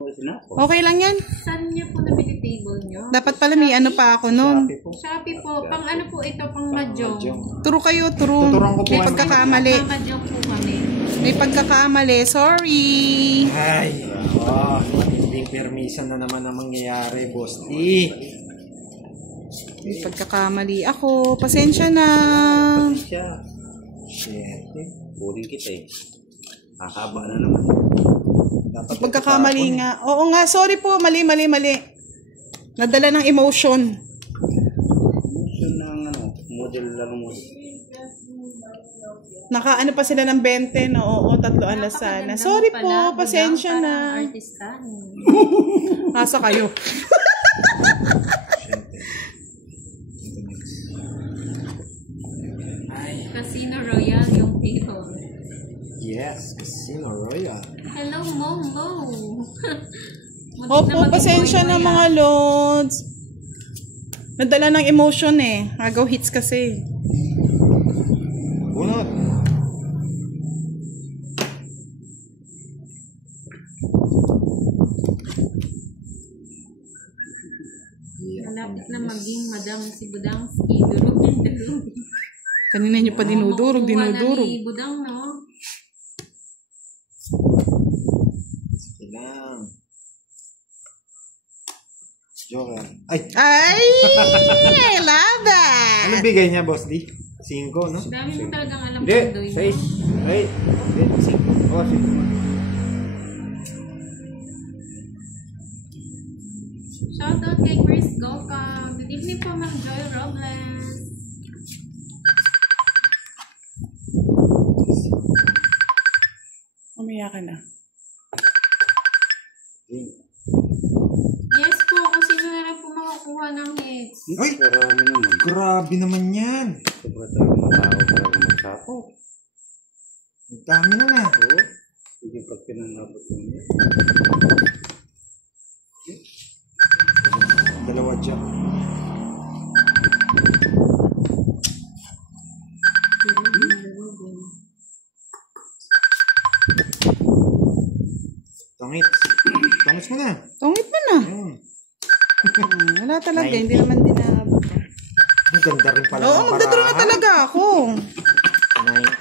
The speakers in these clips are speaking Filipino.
Okay lang yan. Saan niyo po nabili table niyo? Dapat pala may ano pa ako nun. Shopee po. Pang ano po ito? Pang mahjong. Turo kayo, turo. May pagkakamali. Pang mahjong po kami. May pagkakamali. Sorry. Ay, matinding permission na naman ang mangyayari, boss. May pagkakamali ako. Pasensya na. Shit. Boring kita eh. Hahaba na naman. Dapat Pagkakamali nga. Oo nga, sorry po. Mali. Nadala ng emotion. Motion ng ano, model lang model. Nakaano pa sila ng 20, no? Oo, 3 alasan na. Sorry po, pasensya na. Artista. Nasa kayo. Casino Royale yung table. Yes, Casino Royale. Hello, Momo. Opo, pasensya na mga lods. Nadala ng emotion eh. Agaw hits kasi. Bunot. Malapit na maging Madam si Budangski. Durugin. Kanina nyo pa dinudurog. Ni Budang, no? Sige lang. Joker. Ay! I love that! Anong bigay niya, Boss D? 5, no? Dami mo talagang alam Hindi, Pandoy, no? 6. Ay, hindi, 5. Oh, 5. Shoutout kay Chris Goka. Good evening po, Ma'am Joy Robles. Umaya ka na. Yes po, kung sino na rin po makakuha ng hits. Ay! Marami naman. Grabe naman yan. Sobra talaga matao talaga magsapo. Ang dami na nga. Oo. Hindi pag pinanabot yun. Dalawa dyan. Tongits mo na. Tungit mo na. Ayun. Wala talaga. Hindi naman dinabot. Ang ganda rin pala. Oo, magdadraw talaga ako.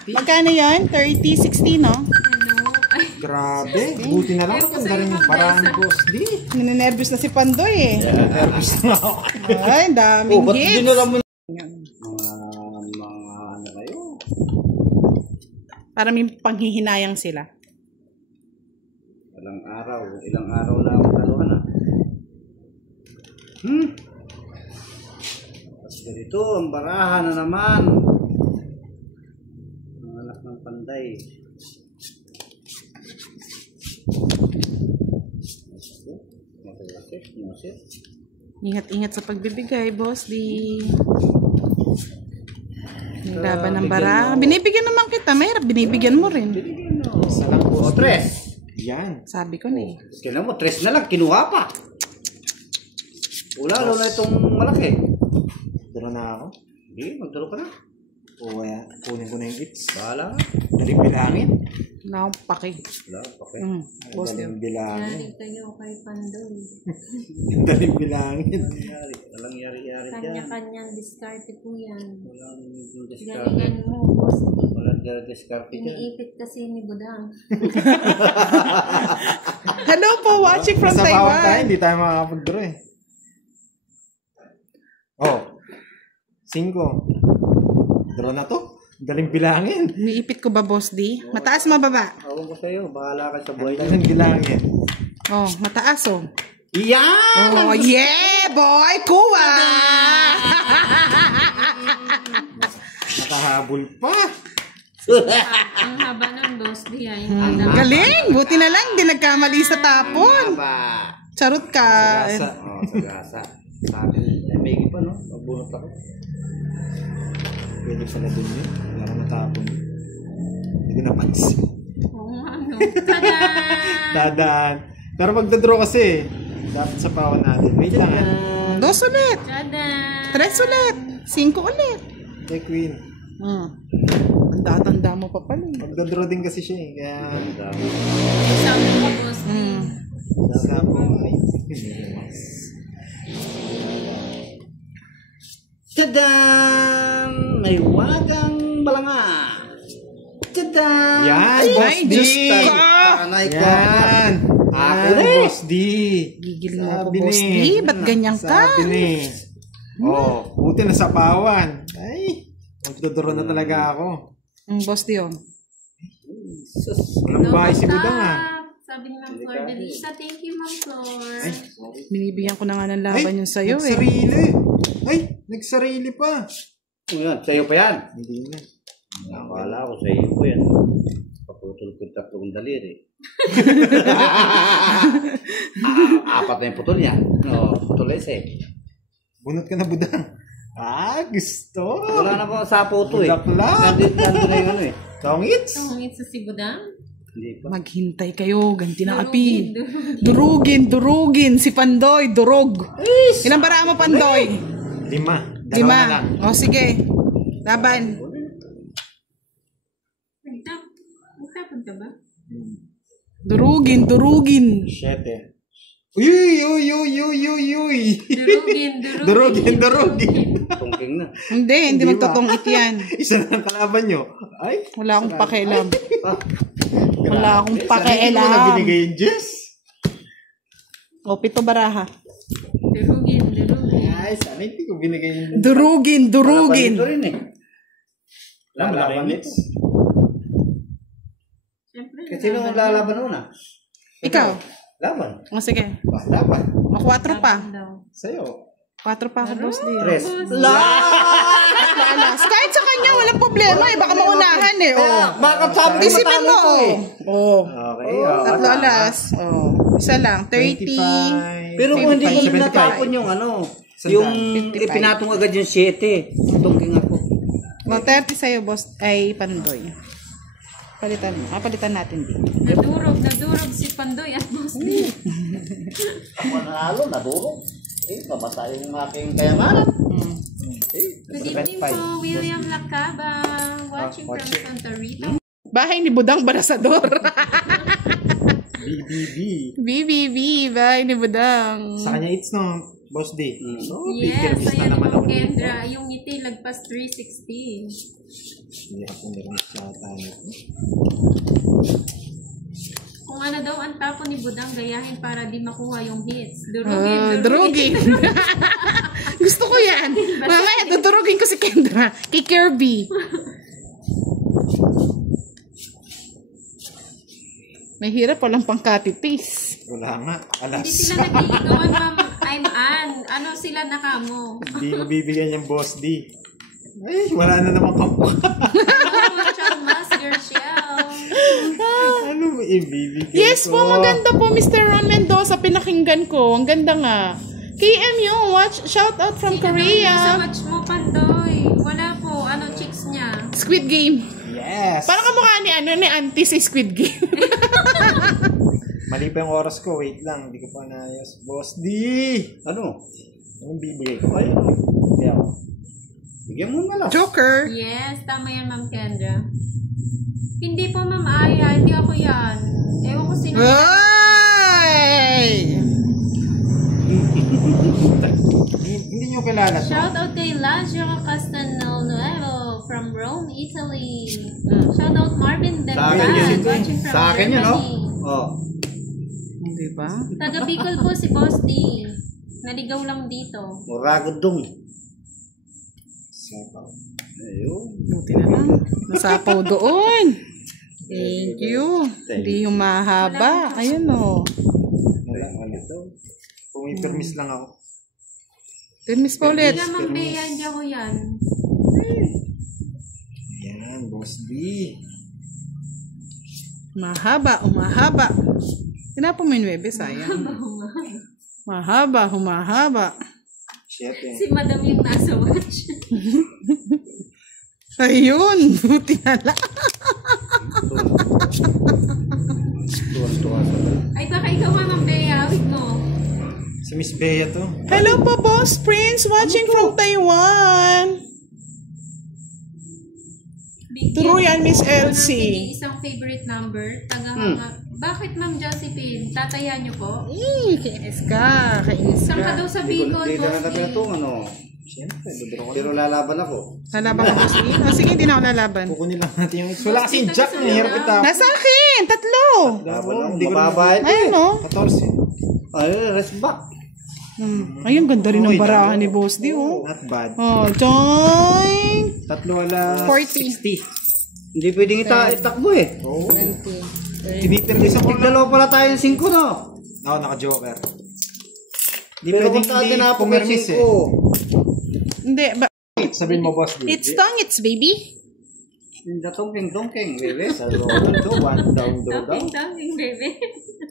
90. Magkano yan? 30, 60, no? Hello. Ay, Grabe. Buti na lang. Ang ganda rin yung paraan, Boss D. Ninenervous na si Pandoy eh. Nervous na ako. Ay, daming ba't hits. dinala mo Yan. mga ano kayo? Para may panghihinayang sila. Ilang araw na ang taluhan ah. Tapos ganito, ang barahan na naman. Ang anak ng panday. Ingat-ingat sa pagbibigay, boss. May laban ng bara. Binibigyan naman kita. Mahirap, binibigyan mo rin. Isa lang, Boss. O, 3. Yan. Sabi ko na eh. Kailan mo, 3 na lang, kinuha pa. Wala, lalo na itong malaki. Dala na ako. Hindi, magdalo ka na. O kaya, kunin ko na yung hits. Bahala. Daling bilangin. Wala akong paki. Wala, okay. Boss, Daling bilangin. yari kayo kay Pandoy. Daling bilangin. Walang yari-yari dyan. Kanya-kanyang diskarte po yan. Walang discarte. Galingan mo, boss. Walang discarte dyan. Iniipit kasi ni Budang. Hello po, watching from Sa bawat tayo, Taiwan. hindi tayo makakapag-draw eh. Oh. 5. Draw na to. Daling bilangin. Niipit ko ba, boss D? Mataas, mababa? Awang ko sa'yo, bahala ka sa buhay niyo. Daling bilangin. Oh, mataas oh. Iyan! Oh, yeah, boy! Kuha! Nakahabol pa. Ang haba ng boss di ay. Galing! Buti na lang, di nagkamali sa tapon. Ba? Charot ka. Sa Oo, sa gasa. Sa akin, may pa, no? Magbunot ako. pwede pala dun yun. Wala akong natapon. Hindi ko napansin. Oo nga, no? Tada! Dadaan. Pero magdadraw kasi. Dapat sa pawan natin. Wait lang eh. 2 ulit. Tada! 3 ulit. 5 ulit. Hey, Queen. Ang tatanda mo pa pala. Magdadraw din kasi siya eh. Kaya Ang dami. Sabi ko, boss. sa Tadam! May wagang balanga. Tadam! Yan, Boss Ay, D! Diyos ko! Tanay ko. Yan! Ako Yan, na eh. Boss D! Gigil mo ako, Sabi Boss ni. D. Ba't ganyan ka? Sabi ni. Oh, buti na sa pawan. Ay, magduduro na talaga ako. Boss D, oh. Walang bahay si Stop. Budang ah. Sabi ni Ma'am Flor Delisa. Thank you, Ma'am Flor. Binibigyan ko na nga ng laban yung sa'yo, eh. nagsarili. Ay, nagsarili pa. Yan, sa'yo pa yan. Hindi na. Nakakala ko sa'yo po yan. Paputol ko 3 daliri. Apat na yung putol niya. No, putol ese. Bunot ka na, Budang. Ah, gusto. Wala na po sa puto eh. Bulaklak. Nandito na yung ano eh. Tongits. Tungit sa si Budang. Hindi pa. Maghintay kayo, ganti ng api. Durugin, si Pandoy, durog. Ilang bara mo, Pandoy? 5. Dalawa na lang. O, sige. Laban. Magtapon ka ba? Durugin. 7. Uy. Durugin. Tungking na. Hindi magtotongit yan. Isa na ang kalaban nyo. Ay, Wala akong pakialam. Ah, Wala akong Hindi mo na pakialam. binigay yung Jess. O, 7 baraha. Durugin. Ay, sana hindi ko binigay yung Durugin. ito rin eh. Laban ito. Siyempre. Kasi nung lalaban una. Ikaw. Laban. O, sige. Laban. O, 4 pa. Daw. Sa'yo. 4 pa ako, Boss D. 3. Lalas. Kahit sa kanya, walang problema eh. Baka maunahan eh. O. Bakit sabi ko Isipin matalo mo. ko eh. O. Okay. 3 alas. O. Isa lang. 30. Pero kung hindi ko 75. natapon yung ano, Sandaan. yung 55. ipinatong agad yung 7. Tungking ako. O, 30 sa'yo, Boss. Ay, Pandoy. Palitan natin din. Nadurog si Pandoy at Boss D. Ako nanalo, naduro. Mabasa yung aking kayamanan. Good evening po, William Lacaba. Watching from Santa Rita. Bahay ni Budang Barasador. BBB. Bahay ni Budang. Sa kanya it's no, Boss D. Yes, Bigyan ayan na naman po, ako dito. Kendra. Yung ngiti, lagpas 360. Hindi ako nirmis sa tayo. Kung ano daw ang tapo ni Budang, gayahin para di makuha yung hits. Durugin. Durugin. Gusto ko yan. Mamaya, dudurugin ko si Kendra. Kay Kirby. May hirap walang pangkatitis. Wala nga. Alas. Hindi sila nag-iigawan, Ma'am. I'm Ann. Ano sila nakamo? Hindi mabibigyan yung Boss D. Ay, wala na naman kampa. Oh, Charmas, Gershel. Ano mo ibibigay Yes ko? po, maganda po, Mr. Ron Mendoza. Pinakinggan ko. Ang ganda nga. KM yung watch. Shout out from Sa Korea. watch mo, Pandoy. Wala po. Ano chicks niya? Squid Game. Yes. Parang kamukha ni auntie sa Squid Game. Mali pa yung oras ko. Wait lang. Hindi ko pa naayos. Boss D. Ano? Anong bibigay ko? Ay, Hindi ako. Bigyan mo na lang. Joker. Yes, tama yan, Ma'am Kendra. Hindi po, Ma'am Aya. Hindi ako yan. Ewan ko sino. Ay! hindi nyo kilala to. Shout out kay Lazio Castanuevo from Rome, Italy. Shout out Marvin Sa akin Delgado, yun. watching from Sa akin yun, no? Germany. Oh. Diba? Taga Bicol po si Boss D. Naligaw lang dito. Muragod dong. Ayun. Buti na lang. Nasapaw doon. Thank you. Hindi yung mahaba. Ayun o. Wala to. Pumipermis lang ako. Permis pa ulit. Hindi naman Bea, hindi ako yan. Yan, Boss B. Mahaba, umahaba. Tinapon mo yung 9, sayang. Mahaba, humahaba. Shit eh. Si Madam yung nasa watch. Ayun, buti na lang. Tuwan-tuwa sa Ay, baka ikaw Ma'am Bea, wait mo. Si Miss Bea to. Hello po, Boss Prince, watching from Taiwan. Bigyan True yan, Miss ko ng Elsie. isang favorite number. Taga Bakit, Ma'am Josephine? Tataya niyo po? Kainis ka. Kainis Saan ka ka. daw sa Bicol, Hindi na Boss D? pinatungan, no? Siyempre, dodoro ko. Pero lalaban ako. Lalaban ka, Boss D? Oh, sige, hindi na ako lalaban. Kukunin lang natin yung... Wala kasing jack, mahirap kita. Nasa akin! 3! Laban ako. Hindi ko Mababait eh. Ayun, no? 14. Ay, rest back. Ayun, ganda rin ng barahan ni Boss D, oh. Not bad. Oh, join! 3 wala 40. 60. Hindi pwedeng itakbo eh. Oo. Tinitirisan ko lang. Tigdalawa pala tayo ng 5, no? Oo, naka-joker. Di Pero pwedeng kung tayo hindi tinapos ng pumirmis eh. 5. Hindi, Sabihin mo, boss. it's tongits, baby. Dongkeng, bebe. Sa roll to, 1 down, draw down. Talking, baby.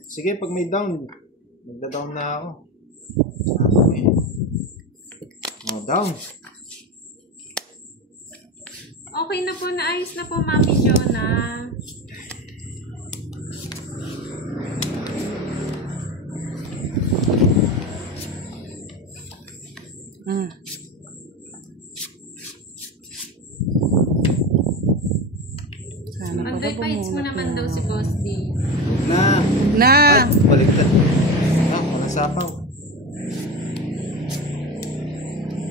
Sige, pag may down, magda-down na ako. Oh, down. Okay na po, naayos na po, Mami Jonah. Mandoy Pites mo naman daw si Boss D. Na. Baliktad. Ah, walang sapaw.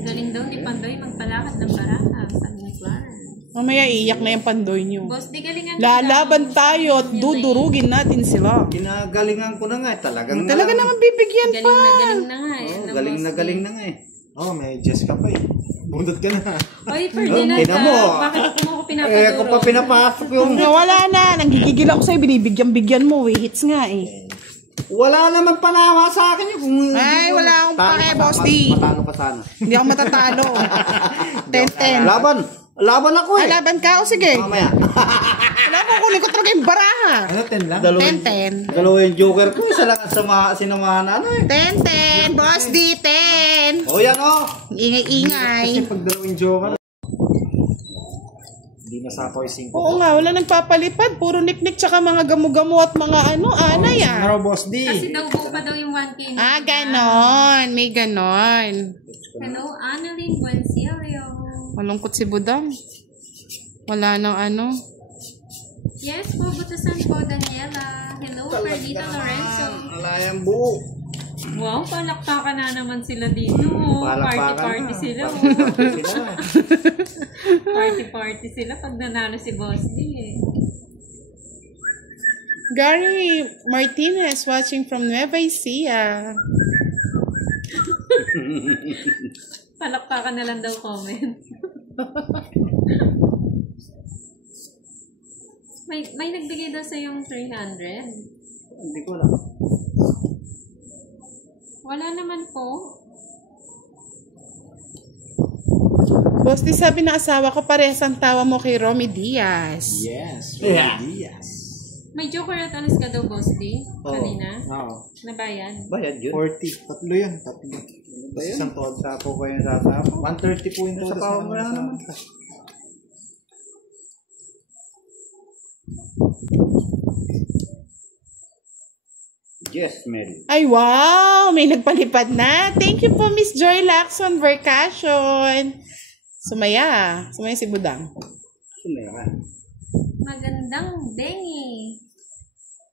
Galing daw ni Pandoy magpalakad ng baraha sa Clarence. Mamaya iiyak na yung pandoy niyo. Boss D, galingan Lalaban tayo at dudurugin natin sila. Ginagalingan ko na nga. Talagang Talaga naman bibigyan pa. Galing na nga eh. Oh, ng galing Boss na D. galing na nga eh. Oh, may Jess ka pa eh. Bundot ka na. Oy, Ferdinand, tingnan mo. bakit mo ko Eh, pinapaduro? kung pa pinapasok yung... Wala na. Nanggigigil ako sa'yo. Binibigyan-bigyan mo. Hits nga eh. Wala naman panawa sa akin yun. Kung Ay, wala akong pake, Boss D. Matalo pa sana. Hindi ako matatalo. 10-10. Laban ako eh. Laban ka? O sige. Mamaya. Wala ko kunin ko talaga yung baraha. Ano, 10 lang? 10-10. Dalawa yung joker ko. Isa lang ang sinamahan na ano eh. 10-10. Boss D, 10. O yan o. Ingay-ingay. Kasi pag dalawang joker, hindi na sapaw yung 5. Oo nga, wala nagpapalipad. Puro niknik tsaka mga gamu-gamu at mga anay ah. Ano, boss D? Kasi daw buo pa daw yung 1K. Ah, ganon. May ganon. Hello, Annalyn Buencilio. Malungkot si Budang. Wala nang ano. Yes po, butasan po, Daniela. Hello, Perdita Lorenzo. Alayang buo. Wow, palakpakan na naman sila dito. Party-party sila. Party-party sila pag nanalo si Boss D eh. Gary Martinez watching from Nueva Ecija. Palakpakan na lang daw comment. may nagbigay daw sa yung 300? Hindi ko alam. Wala naman po. Boss, di sabi na asawa ko parehas ang tawa mo kay Romy Diaz. Yes. Yeah. Yes. May joker at alis ka daw, Boss D? Kanina? Oo. Nabayad? Bayad yun. 40. Tatlo yan. Tatlo. Ba yun? Isang todo. Sapo ko yung sasapo. 130 po yung Sa todo. pawang wala naman. Yes, Mel. Ay, wow! May nagpalipad na. Thank you po, Miss Joy Lacson Vercation. Sumaya. Sumaya si Budang. Sumaya ka. Magandang bengi.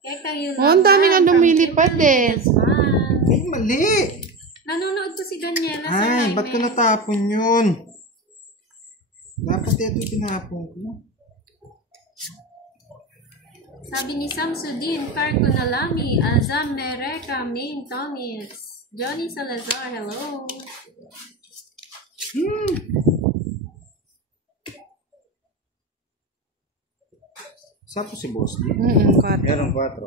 Kaya kayo Oh, ang dami na lumilipad eh. Ay, mali! Nanonood ko si Daniela sa Ay, live. ba't ko natapon yun? Dapat ito tinapon ko. Sabi ni Samsudin, Carco Nalami, Azam Mereka, Main Tomis, Johnny Salazar, hello. Saan po si Boss D? Meron 4.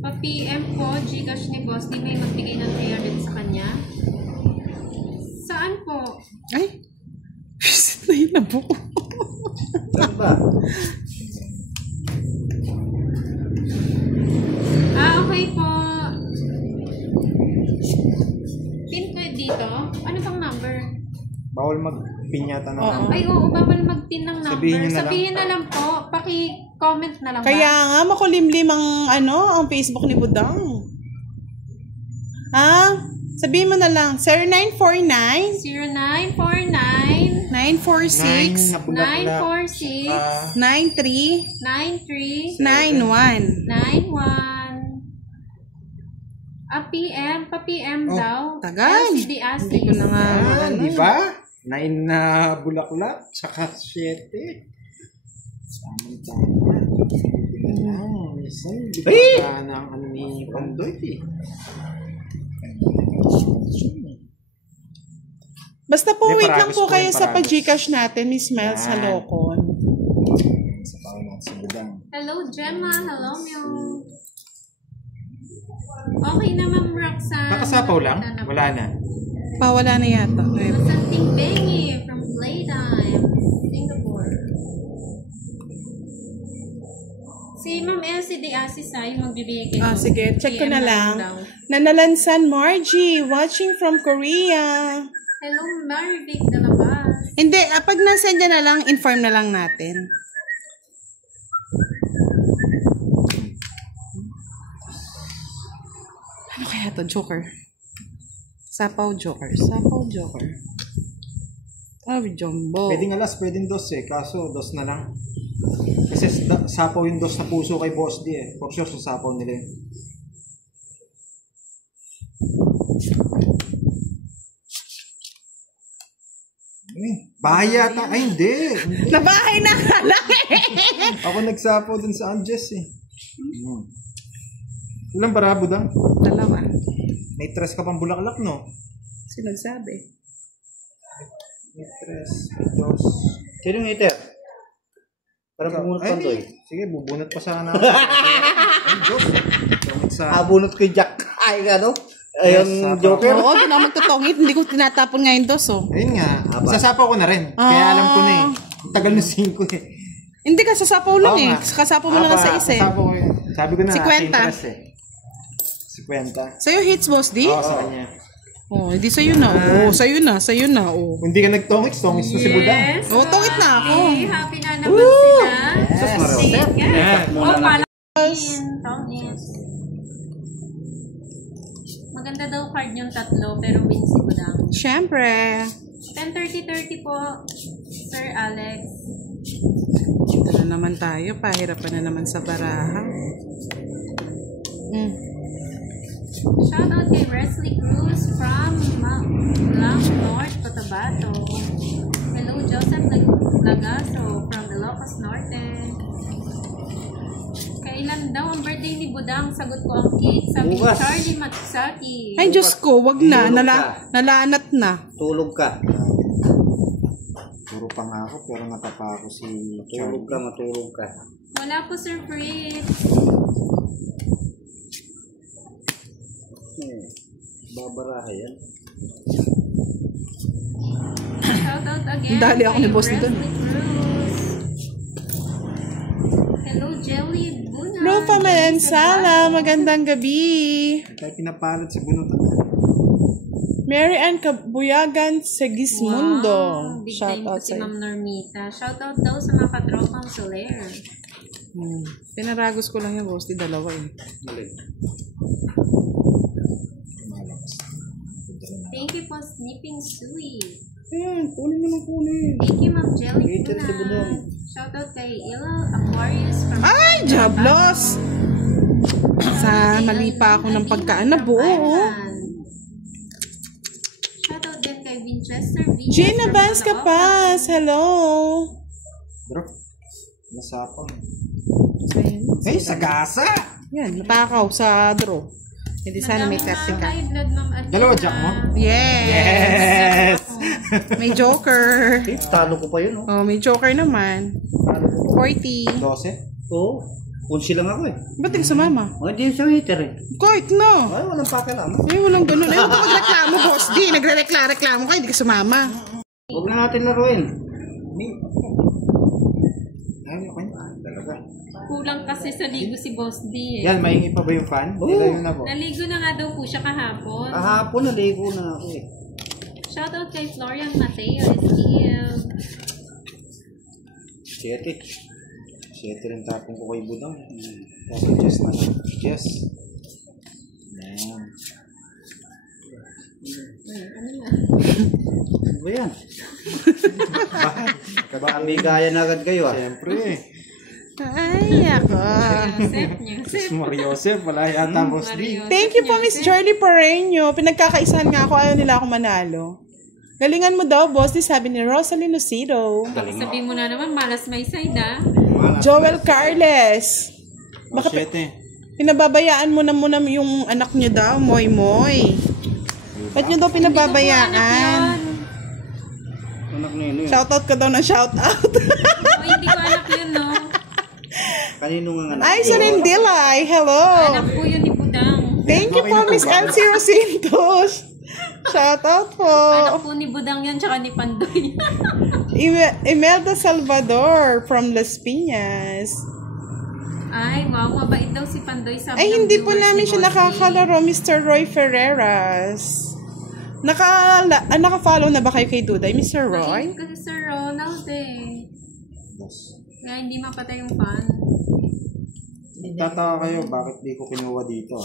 Pa-PM po, Gcash ni Boss, di may magbigay ng 300 sa kanya. Saan po? Ay! Visit na yun na buko. Saan ba? Okay po. Pin ko dito. Ano bang number? Bawal mag-pinyata na Oo. lang. Ay, oo, bawal mag-pin ng number. Sabihin nyo na lang. po. Paki-comment na lang Kaya ba? nga, makulimlim ang Facebook ni Budang. Ah, sabihin mo na lang, 0949 0949 946 9 na bulaklak. 946 93 93 91. 91 pa-PM daw. Tagal. LCD Astis. Hindi ko na nga, Yan, di ba? 9 na bulaklak, tsaka 7. Samantala. Minsan, di ba na ang ano ni Pandoy eh. Basta po, Hindi, wait lang paragos po po kayo yung sa paragos. pa-Gcash natin, Miss Miles sa Yan. Locon. Sa pawin natin sa budang. Hello, Gemma. Hello, Mew. Okay na, Ma'am Roxanne. Nakasapaw lang? Wala na. Wala na yata. Something Bengi from Playtime, Singapore. Si Ma'am LCD Asis ay magbibigay kayo. Sige, check ko na PM lang. daw. Nanalansan Margie, watching from Korea. Hello, Marvic Dalabas. Hindi, pag na-send niya na lang, inform na lang natin. Ano kaya to? Joker. Sapaw Joker. Sapaw Joker. Jumbo. Pwedeng alas, pwedeng dos eh. Kaso, dos na lang. Kasi sapaw yung dos na puso kay Boss D eh. For sure, sasapaw nila yun. Bahay yata. Ay, hindi. Nabahay na nga lang eh. Ako nagsapaw dun sa Anges eh. Ilang barabo daw? Dalawa. May tres ka pang bulaklak, no? Sino nagsabi? May tres, may dos. Sino yung hater? Para bumunot Ay, Pandoy. sige, bubunot pa sana. Ay, Diyos. Bunot ko yung Jack. Ay, ano? Ayun, Yes, Joker. Oo, di na ako magtutongit. Hindi ko tinatapon ngayon dos, oh. Ayun nga. Sasapaw ko na rin. Kaya alam ko na eh. Ang tagal ng 5 eh. Hindi ka, sasapaw lang Oo eh. nga. Kasapaw mo lang sa isa eh. Sasapaw ko yun. Sabi ko na, 50. interest eh. 50. Sa'yo hits, Boss D? Oo, sa kanya. Oh, hindi sa'yo na. Oh, sa'yo na. Sa'yo na, oh. Kung hindi ka nag-tongits na si Budang. Yes. Oh, tongit na ako. Okay, happy na naman sila. Yes. Yes. Muna Oh, na. pala. Tongits. Maganda daw card yung tatlo, pero win si Budang. Siyempre. 10:30 po, Sir Alex. Ito na naman tayo. Pahirapan na naman sa baraha. Shoutout kay Wesley Cruz from Lang North, Cotabato. Hello, Joseph Lagaso from Ilocos Norte. Kailan daw ang birthday ni Budang? Sagot ko ang cake. Sabi ni Bukas. Charlie Matsaki. Ay, Diyos ko. Wag na. Tulog ka. Nalanat na. Tulog ka. Puro pangako pero natapa ako si Tulog Charlie. ka, matulog ka. Wala po, Sir Fritz. Babaraha yan. Shoutout again. Dali ako ni kay Boss dito. Wesley Cruz. Hello, Jelly Buna. Rufa Malansala. Magandang gabi. Kaya pinapalad si Bunot. Mary Ann Kabuyagan Segismundo. Wow, big time po Shout out si sa'yo. Ma'am Normita. Shoutout daw sa mga katropang Soler. Pinaragos ko lang yung Boss D. Dalawa eh. Mali. Thank you po, Snipping Sui. Ayan. Kunin mo lang kunin. Thank you, Ma'am Jelly Later si Budong. Shoutout kay Ila Aquarius from... Ay, Diablos! Sa mali pa ako ng pagkaan na buo. Shoutout din kay Winchester V. Gina Vance Kapas. Hello. Bro, nasapang. Ayun. Hey, sagasa! Yan, natakaw sa draw. Hindi sana may tactic ka. High blood, Ma'am Adina. Dalawa jack mo? Yes! Yes! May joker. Eh, talo ko pa yun, oh. Oh, may joker naman. Talo ko. 40. 12? Oo. Unsi lang ako eh. Ba't di ka sumama? Oh, hindi siya hater eh. Kahit na. Ay, walang pakialam. Ay, walang ganun. Ay, huwag ka magreklamo, Boss D. Nagre-reklamo ka, hindi ka sumama. Huwag na natin laruin. Ay, okay. Talaga. Kulang kasi sa ligo si Boss D. Yan, mahingi pa ba yung fan? Ilayo na po. Naligo na nga daw po siya kahapon. Kahapon, naligo na ako eh. Shoutout kay Florian Mateo Esquiel. 7 rin tapong ko kay Budang. Tapos Jess na lang. Jess. Yan. Ano ba yan? Baka bigayan agad kayo ah. Siyempre. Ay, ako. Yosef. Mariosep, wala yata boss D. Thank you po, Miss Jolie Pareño. Pinagkakaisahan nga ako, ayaw nila ako manalo. Galingan mo daw, boss, di sabi ni Rosalie Lucido. Sabi mo na naman, malas may side ah. Joel Carles. Oh, Baka 7. pinababayaan mo na muna yung anak niyo daw, Moy Moy. Ba't niyo daw pinababayaan? Anak nino yun. Shoutout ka daw na shoutout. Oh, hindi ko anak yun, no? Kanino nga anak? Ay, Sarindilay, hello. Anak po yun ni Budang. Thank you po, Miss Elsie Rosintos. Shoutout po. Anak po ni Budang yan, tsaka ni Pandoy. Imelda Salvador from Las Piñas. Ay, wow, mabait daw si Pandoy. Sabi Ay, ng hindi po viewers namin ni siya Boss D. nakakalaro, Mr. Roy Ferreras. Naka-follow na ba kayo kay Duday, Mr. Roy? Kasi Sir Ronald eh. Kaya hindi mapatay yung fan. Tataka kayo, bakit di ko kinuha dito?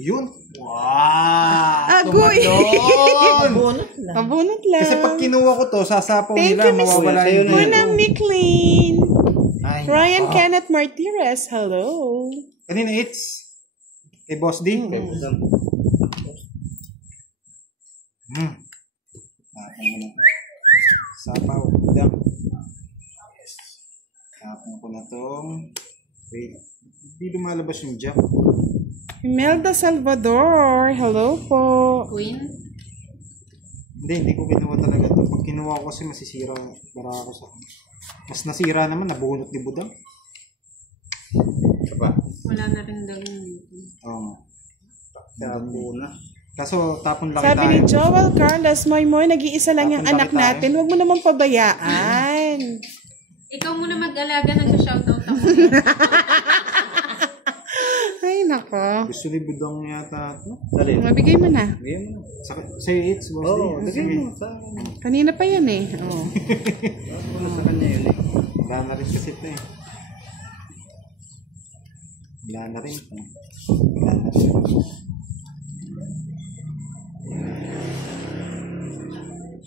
Yun! Wow! Agoy! Tumadon! Abunot lang. Kasi pag kinuha ko to, sasapaw Thank nila, you, Miss mawawala Kuya, yun. sa'yo na Munang Nicklin. Ay, Ryan nako. Kenneth Martirez, hello. Kanina it's kay Boss D. Kay Budang. Sapaw. Dam. Tapon ko na tong wait. Hindi lumalabas yung jack. Imelda Salvador, hello po. Queen? Hindi ko kinuha talaga to. Pag kinuha ko kasi masisira. Bara ako sa... Mas nasira naman, nabunot ni Budang. Isa pa. Wala na rin daw yun dito. Oo. Tapo na. Kaso tapon lang Sabi ni tayo. Joel Carlos, Moy Moy, nag-iisa lang yung Tapon anak tayo. natin. Huwag mo naman pabayaan. Ikaw muna mag-alaga ng shoutout ako. Ay, nako. Gusto ni Budang yata ito. Dali. Mabigay mo na. Game mo. Sa'yo it's Boss D. Oo, Sige. game mo. Kanina pa yan eh. Oh. Wala sa kanya yun eh. Wala na rin kasi ito eh. Wala na rin ito. Wala na rin.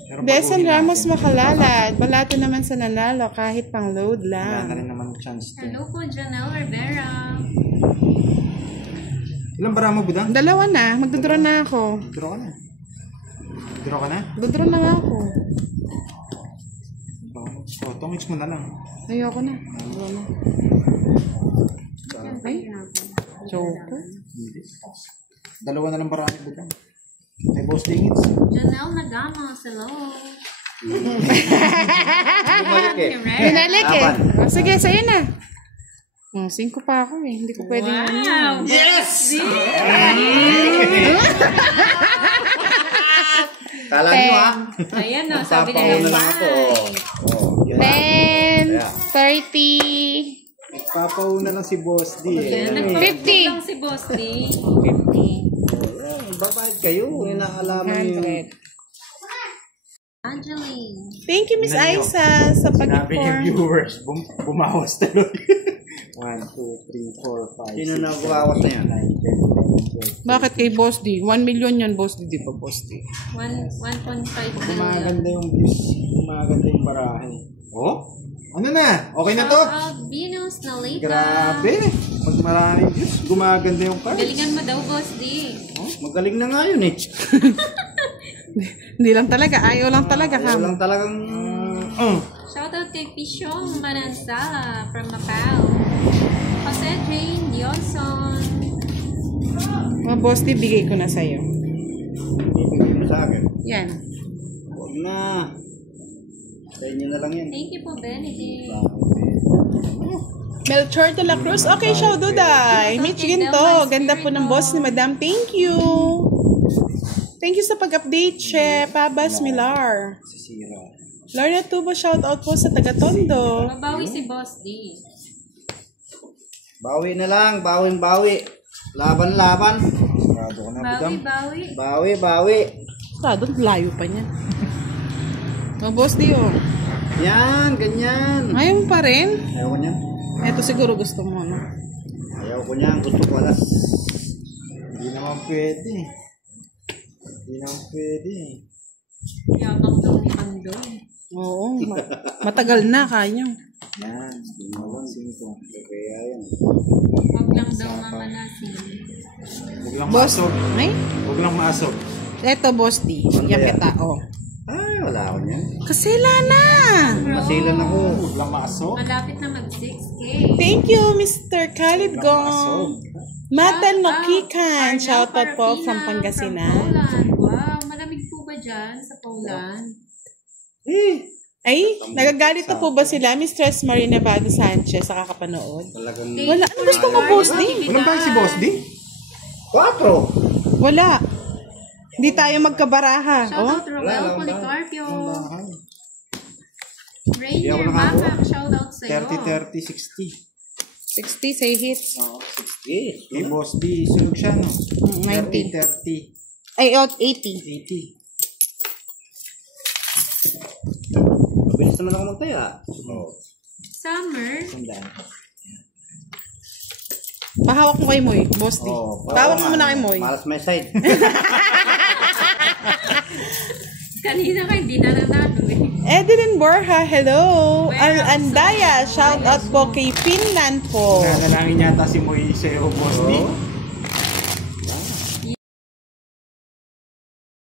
Pero Besan baguhin Ramos natin. Makalalad. Balato naman sa nanalo kahit pang load Wala na lang. rin naman chance to. Hello po, Janelle Rivera. Ilang bara mo, Budang? Dalawa na. Magdodraw na ako. Draw ka na. Draw ka na? Magdodraw na nga ako. O, tongits mo na lang. Ayoko na. Ayoko na. Ay, joker. Dalawa na lang bara ni Budang. May boss dingits. Janelle Nagamos, hello. Bumalik eh. Binalik eh. Laban. Oh, sige, sa'yo na. Oh, 5 pa ako eh. Hindi ko pwede Wow! Yes! Kala nyo ah. Ayan o, sabi na Papauna lang ako. Oh, yan. 10, 30, Nagpapauna lang si Boss D. Nagpapagod lang si Boss D. 50, Babayad kayo. Inaalaman nyo. 100. Angeline. Thank you, Miss Tingnan nyo. Aisa, sa Sabi niya pag-inform. viewers, bumawas tuloy. 1, 2, 3, 4, 5, Sino na gawawas na yan? 9, 10, 11, 12. Bakit kay Boss D? 1 million yan, Boss D. Di ba, Boss D? 1.5 million. Gumaganda yung views. Gumaganda yung barahe. Oh? Ano na? Okay na to? Shout out Venus Nalita. Grabe. Pag maraming views, gumaganda yung cards. Galingan mo daw, Boss D. Oh, magaling na nga yun eh. Hindi lang talaga. Ayaw lang talaga. Ayaw lang talagang... Shout out kay Pisyong Manansala from Macau. Jose Jane Dionson. Mga Boss D, bigay ko na sa'yo. ibigay mo sa akin. Yan. Huwag na. Sa inyo na lang yan. Thank you po, Benedict. Melchor de la Cruz. Okay, show Duday. Mitch Ginto. Ganda po ng boss ni Madam. Thank you. Thank you sa pag-update, Chef. Pabas Milar. Sisira. Lorna Tubo, shout out po sa taga-Tondo. Mabawi si Boss D. Bawi na lang. Bawi. Laban. Sigurado ko na, Budang. Bawi. Bawi. Doon, layo pa niya. Mga Boss D, oh. Yan, ganyan. Ayaw mo pa rin? Ayaw ko niyan. Ito siguro gusto mo, no? Ayaw ko niyan. Gusto ko alas. Hindi naman pwede. Hindi naman pwede. Yabang daw ni Pandoy. Oo. Matagal na kanyo. Yan. Cinco. Kaya yan. Huwag lang daw mamalasin. Huwag lang Boss, maasog. ay? Huwag lang maasog. Eto, Boss D. Yan kita, oh. Ay, wala ako niyan. Kasila na! Masilan ako. Huwag lang maasog. Malapit na mag 6K. Thank you, Mr. Khalid Gong. Matan Mokikan. Shoutout po from Pangasinan. Poland. Wow, malamig po ba dyan sa Poland? Ay, nagagalit na po ba sila, Mistress Marina Vado Sanchez, sa kakapanood? Talagang... Wala. Ano gusto mo, Boss D? Walang ba si Boss D? 4. Wala. Hindi tayo magkabaraha. Oh? Shoutout Roel Wala, Policarpio. Mahal. Rainier Hindi ako nakakuha. Makak, shoutout sa'yo. 30, 30, 60. 60 say hits. Oo, 60. Yes. Kay Boss D, sunog siya, no? 90. 30, Ay, 80. 80. Mabilis naman ako magtaya. Oo. Summer. Sandaan. Pahawak mo kay Moy, Boss D. Oo, Pahawak mo muna kay Moy. Malas my side. Kanina ka hindi na nanalo eh. Edelyn Borja, hello. Al Andaya, shout out po kay Finland po. Nanalangin yata si Moy sa'yo, Boss D.